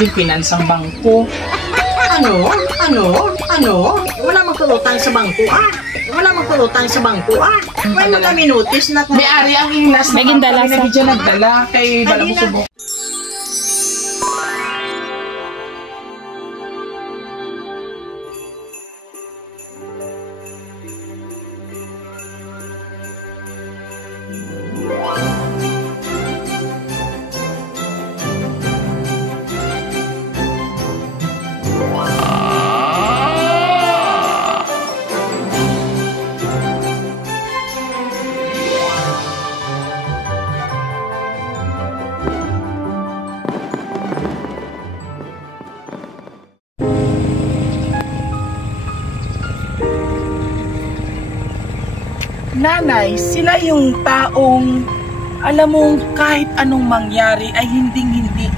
naging pinansang bangko. Ano? Wala magkulutang sa bangko Wala magkulutang sa bangko May mga kami notice na May ari ang ilas na kami na video nagdala kay Balang Subok. Nanay, sila yung taong alam mong kahit anong mangyari ay hindi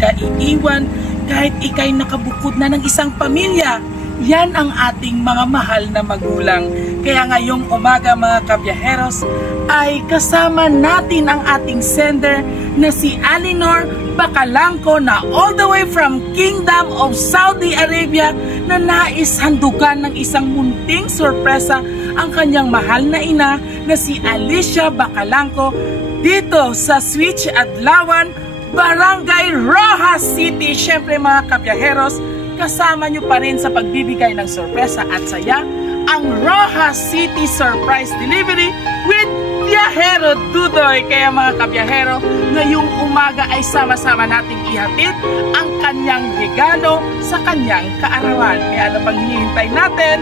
ka iiwan kahit ikay nakabukod na ng isang pamilya. Yan ang ating mga mahal na magulang. Kaya ngayong umaga mga kabiyaheros ay kasama natin ang ating sender na si Alinor Bacalangco na all the way from Kingdom of Saudi Arabia na nais handugan ng isang munting sorpresa ang kanyang mahal na ina na si Alicia Bacalangco dito sa Switch Adlawan, Barangay Rojas City. Siyempre mga kabiyaheros, kasama nyo pa rin sa pagbibigay ng sorpresa at saya ang Rojas City Surprise Delivery with Biyahero Dudoy. Kaya mga kabiyahero, ngayong umaga ay sama-sama nating ihatid ang kanyang regalo sa kanyang kaarawan. Kaya ano pang hinihintay natin?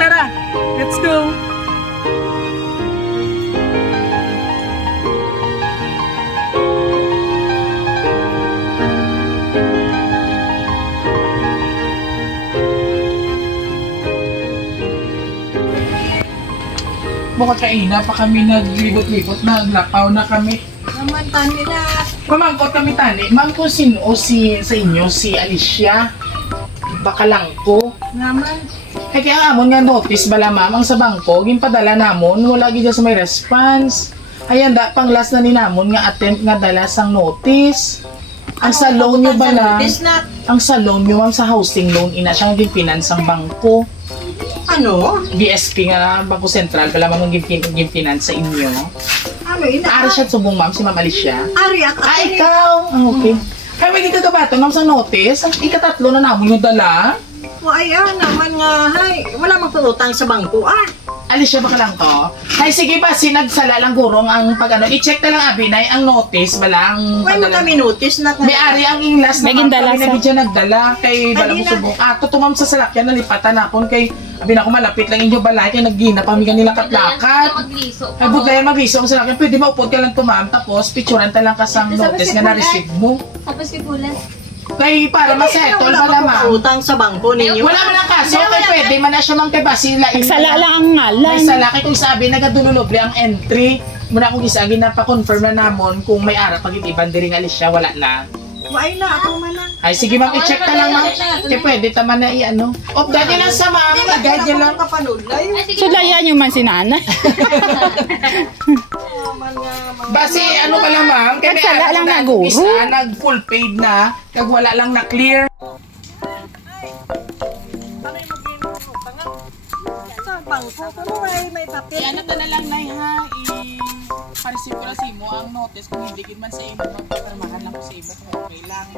Tara, let's go! Bukod kaina pa kami naglibot-libot, naglakaw na kami. Naman tani na. Kumangkot kami tani. Ma'am, kung sino sa inyo, si Alicia Bacalangco. Naman. Kaya amon nga notice bala ma'am, ang sa bangko, ginpadala namon, wala gid sa may response. Ayan da, pang last na ni namon nga attempt nga dala sang notice. Ang sa loan nyo bala, ang sa loan nyo ma'am sa housing loan, ina siyang gipinansang bangko. Ano? BSP nga, Bangko Sentral, pala mga gimpinan sa inyo. Ano ina? Ari siya subong ma'am, si Ma'am Alicia. Ari ako. Ikaw! Okay. Kaya may gigagabato ma'am sa notice, ang ikatatlo na namin yung dala. Ayan naman nga, wala magkulutang sa bangko Alicia Bacalangco. Hay sige ba, sinagsala lang gurong ang pag-ano, i-check na lang abinay ang notice, balang may mga kami notice na may ari ang inglas na kami na video nagdala kay Balang Subok. Ito ma'am sa salakyan, nalipatan akon kay abin ako malapit lang inyo balay, kaya naggina pa kami kanila katlakat. Ay bugay mag-liso ang salakyan, pwede maupod ka lang to ma'am, tapos picturean ta lang kasang notice nga na-receive mo. Tapos pipulan. Kay para masettle pala ma'am. Utang sa bangko ninyo. Wala man ang kaso, kay pwede man na siya mang kay basila. Nagsala lang ang ngalan. May sala kay kung sabi nagadululoble ang entry. Muna akong isagin na pa-confirm na namon kung may ara pag iban diri nga Alicia wala na. Ay na ako man lang. Ay sige ma'am, i-check ta lang ma'am. Kay pwede ta man na i-ano. Dati lang sa ma'am, i-guide niyo lang kapanulay. Sulayan nyo man si nanay. Basi ano pala ma'am, kaya nagsala lang na guro. Isa nag-full paid na, kag wala lang na clear. Sa bangko ko may papel. Ano ta na lang nay ha, i-receive ko na sa imo ang notice kung hindi gid man sa imo, magpaparmahan lang ko sa imo kung okay lang.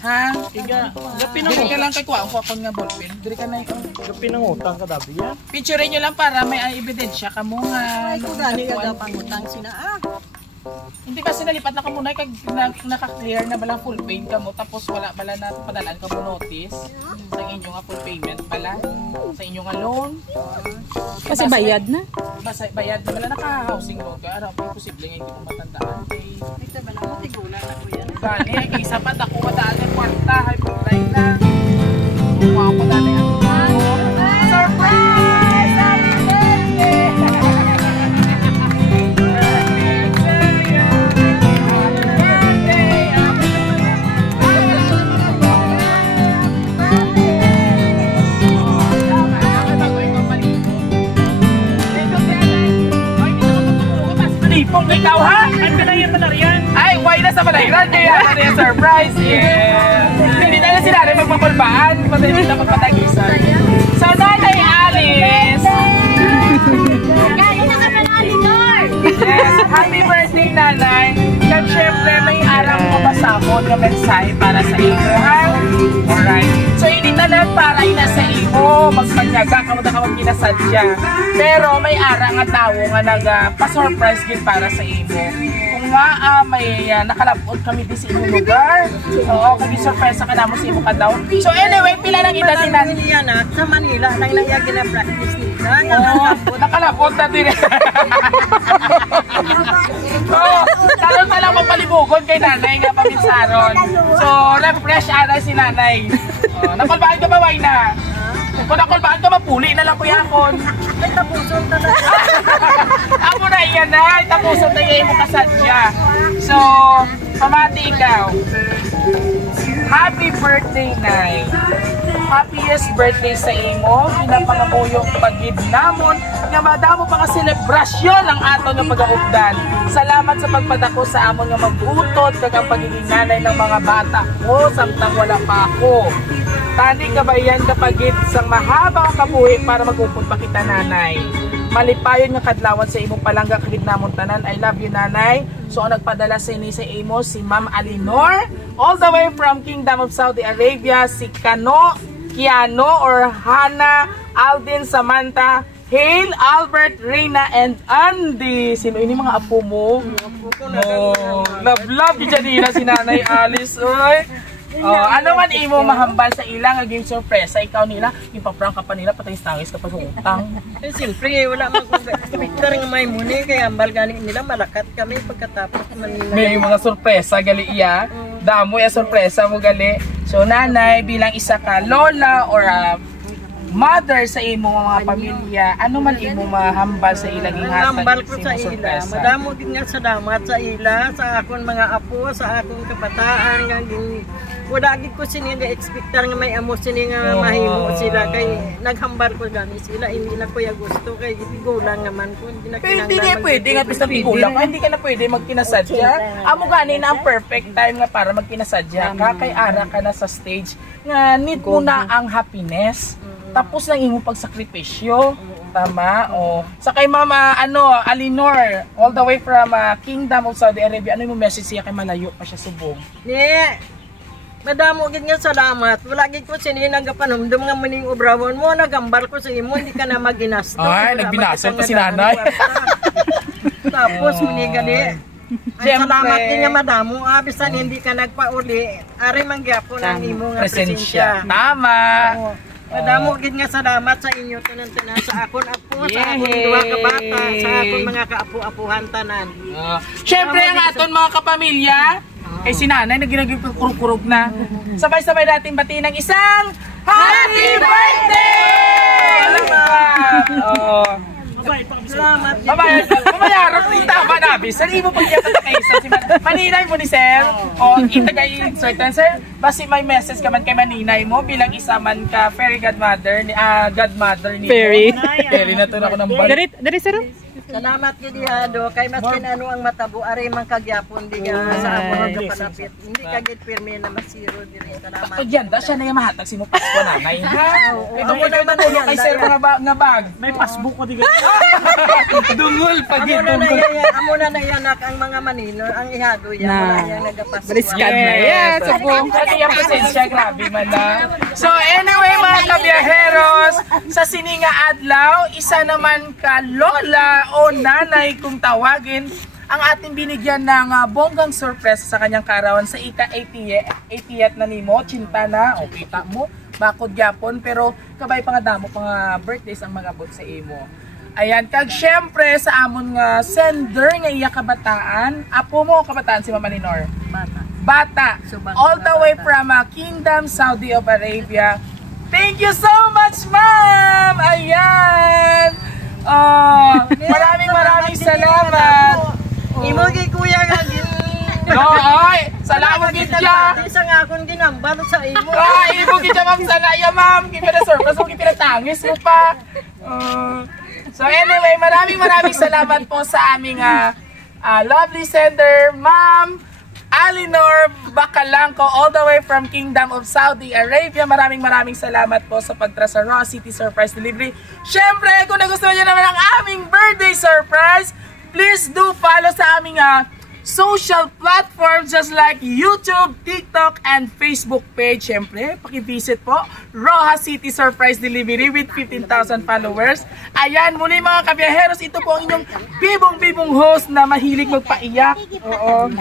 Ha? Iga, gapi ng Diri ka lang kay kuha ko nga ballpen. Diri ka na gapi ng utang ka dabi ya. picture nyo lang para may ebidensya ka mo nga. Ay ko gani ka pangutang sina Hindi kasi nalipat na ka muna kag naka-clear na balang full paid ka mo tapos wala bala na padalan ka mo notice sa inyo nga full payment bala sa inyo nga loan. Kasi bayad na. Basta bayad na bala naka-housing loan ka. Araw pa posible nga hindi ko matandaan. Ito ba lang matigulan ako yan. Gani, isa pa ako mataan ng kwarta, hay pagday na. Kumuha ko na na yung surprise! Happy birthday! Ipong ikaw ha? Ang pinayang manariyan. Ay, why na sa Malayra? kaya ano yung surprise? Yeah. Hindi na lang sila rin magpapulbaan. Hindi na magpatagisan. So, Nanay Alice. Yes, happy birthday, Nanay. Kaya syempre, may arang mabasakot na mensahe para sa iyo, ha? Alright. So, hindi na lang para inasa iyo, magpanyaga, kamuda ka magkinasadya. Pero may arang nga tao nga nag-pa-surprise din para sa iyo. Kung nga may nakalapot kami din sa inyong lugar, oo, kami surprise ka naman sa iyo ka daw. So, anyway, pila ng edad din natin. Sa Manila, nang nagyagi na practice nila. Nakalapot na din. Oo, talon na lang magpalibugon kay Nanay nga paminsaron. So, refresh ara si Nanay. Nakulbaan ka ba, Wayna? Kung nakulbaan ka, mapuli na lang po yakon. Ay, tapuson na lang. Ako na iyan na, tapuson na iyan mo kasadya. So, pamati ikaw. Happy birthday, Nay. Happiest birthday sa imo. Pinapangabuyong pagidnamon nga madamo pa nga selebrasyon ang aton nga pag-augdan. Salamat sa pagpadako sa amon nga mag-utot kag ang pagiging nanay ng mga bata ko samtang wala pa ako. Tani kabayan kapagid sang mahaba ang kabuhi para mag-upod pa kita, Nanay. Malipayon nga kadlawan sa imong palangga kagidnamon tanan. I love you, Nanay. So ang nagpadala sa ini sa imo si Ma'am Alinor, all the way from Kingdom of Saudi Arabia, si Kiano or Hana, Aldin, Samantha, Hale, Albert, Reina, and Andy. Sino ini mga apo mo? Love dyan nila si Nanay Alice. Oy. Ano man imo mahambal sa ilang naging sorpresa, ikaw nila, ipaprank ka pa nila, patay stangis ka pa sa utang. Eh, siyempre, wala mag-picture ng may muni, kaya ambal galing nila, malakat kami pagkatapos Manila. May mga sorpresa, gali iya. Damo ya sorpresa mo gali. So, Nanay, bilang isa ka lola or mother sa imo mga pamilya, ano man imo mahambal sa ilang ingatan? Hambal ko sa ila. Madamo din nga salamat sa ila, sa akong mga apo, sa akong kabataan. Wala gid ko sini nga expectar nga may amo sini nga mahimo sila kay naghambal ko gani sila, hindi na ko ya gusto kay gulang naman ko, hindi na kinanglan. Hindi nga pwede nga pista tigulang ka, hindi ka na pwede magkinasadya. Amo gani na ang perfect time nga para magkinasadya ka kay ara ka na sa stage nga need mo na ang happiness. Tapos lang imo pagsakripisyo. Tama, sa kay Mama Alinor, all the way from Kingdom of Saudi Arabia, ano yung message siya kay malayo pa siya subong? Madamo gid nga salamat. Wala gid ko sini nagapanumdum nga muning obrawon mo, nagambal ko sa imo, hindi ka na maginasto. Ay, nagbinasol pa si Nanay. Tapos muni gali. Ay, salamat din nga madamo. Bisan hindi ka nagpauli, ari man gyapon ang imo nga presensya. Tama. Madamo gid nga salamat sa inyo tanan-tanan, sa akon apo, sa akon duha ka bata, sa akon mga kaapo-apuhan tanan. Syempre ang aton mga kapamilya, ay si Nanay nagkurug-kurug na. Sabay-sabay natin batiin ng isang Happy Birthday! Salamat. Mamayarap din tama nabi. Saan mo pagyatan na kayo? Maninay mo ni Sir. Itagay-insert na Sir. Basi may message ka man kay Maninay mo bilang isa man ka fairy godmother ni Fairy. Fairy na to na ako ng balik. Dari Sir. Salamat gid diado kay mas pinano ang matabo ari man kagyapon di nga sa amon kapalapit. Hindi ka gid pirmi na masiro diri. Salamat. Pag yan, siya na yung mahatag si mo Pasko, Nanay. Ha? Ito mo naman ulo kay Sir nga bag. May passbook ko di ka. Dungol pag amo na nayanak ang mga maninor ang ihado yan. Wala yan nagapasko. Baliskad na yan. Sabong kaya presensya, grabe man na. So anyway mga kabiyaheros, sa sininga adlaw, isa naman ka lola o nanay kung tawagin ang ating binigyan ng bonggang surprise sa kanyang kaarawan sa ika-80th na nimo, chinta na, o kita mo, bakod gyapon, pero kabay pa nga damo pa nga birthdays ang mga bot sa imo. Ayan, kag syempre sa amon nga sender nga iya kabataan, apo mo kabataan si Mama Alinor? Bata. All the way from Kingdom, Saudi of Arabia. Thank you so much, Ma'am! Ayan! Maraming salamat! Imo gi kuya nga Ay! Salamat gid siya! Isa nga akong ginambal sa imo. Ay! Imo gid siya, Ma'am Salaya, Ma'am! Kita na surprise mo, pinatangis mo pa! So anyway, maraming salamat po sa aming lovely sender, Ma'am Alinor Bacalangco all the way from Kingdom of Saudi Arabia. Maraming salamat po sa pagtrasa Raw City Surprise Delivery. Syempre, kung nagustuhan nyo naman ang aming birthday surprise, please do follow sa aming social platforms just like YouTube, TikTok, and Facebook page. Syempre, pakivisit po Roja City Surprise Delivery with 15,000 followers. Ayan, muli mga kabiyaheros, ito po ang inyong bibong host na mahilig magpaiyak. Oo,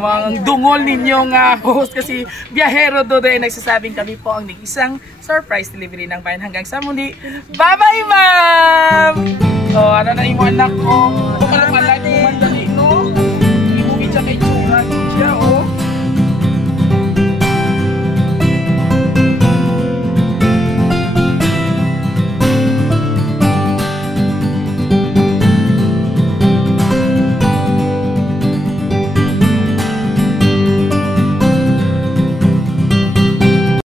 mga dungol ninyong host kasi biyahero dodo ay nagsasabing kami po ang isang surprise delivery ng bayan. Hanggang sa muli. Bye-bye, ma'am! Ano na yung anak ko? Kung anak mo, mandali, no? Ibuwi siya kay